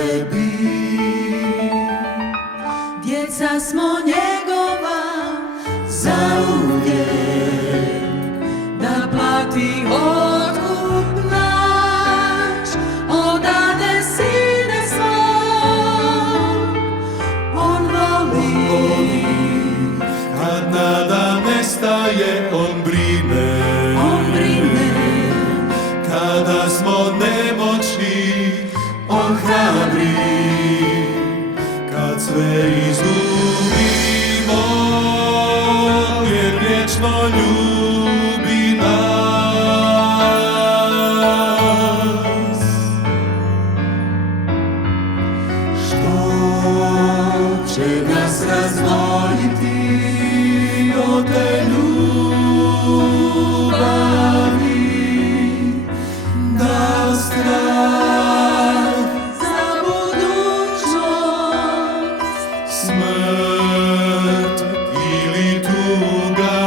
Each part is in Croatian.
sebi. Djeca smo njegova zauvijek, da plati otkup naš, odade sine svog, on voli. Kad nada nestaje, on brine. Kada smo nemoćni, on hrabri. Kad sve izgubimo, jer vječno ljubi nas. Što će nas razdvojiti od te ljubavi? Da strah Za budućnost, smrt ili tuga,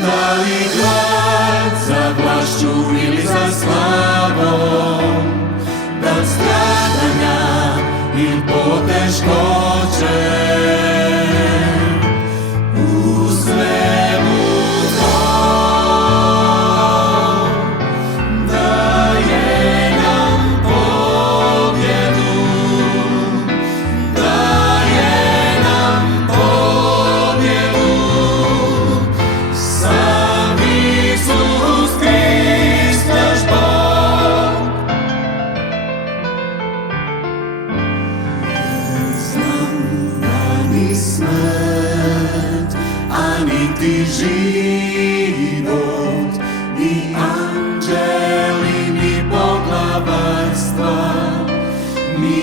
da li glad za vlašću ili za slavom, da od stradanja ili poteškoće, u svemu tom daje nam pobjedu, daje nam pobjedu. Sam Isus Krist naš Bog. Ne znam da ni smrt, a niti život, ni anđeli, ni poglavarstva, ni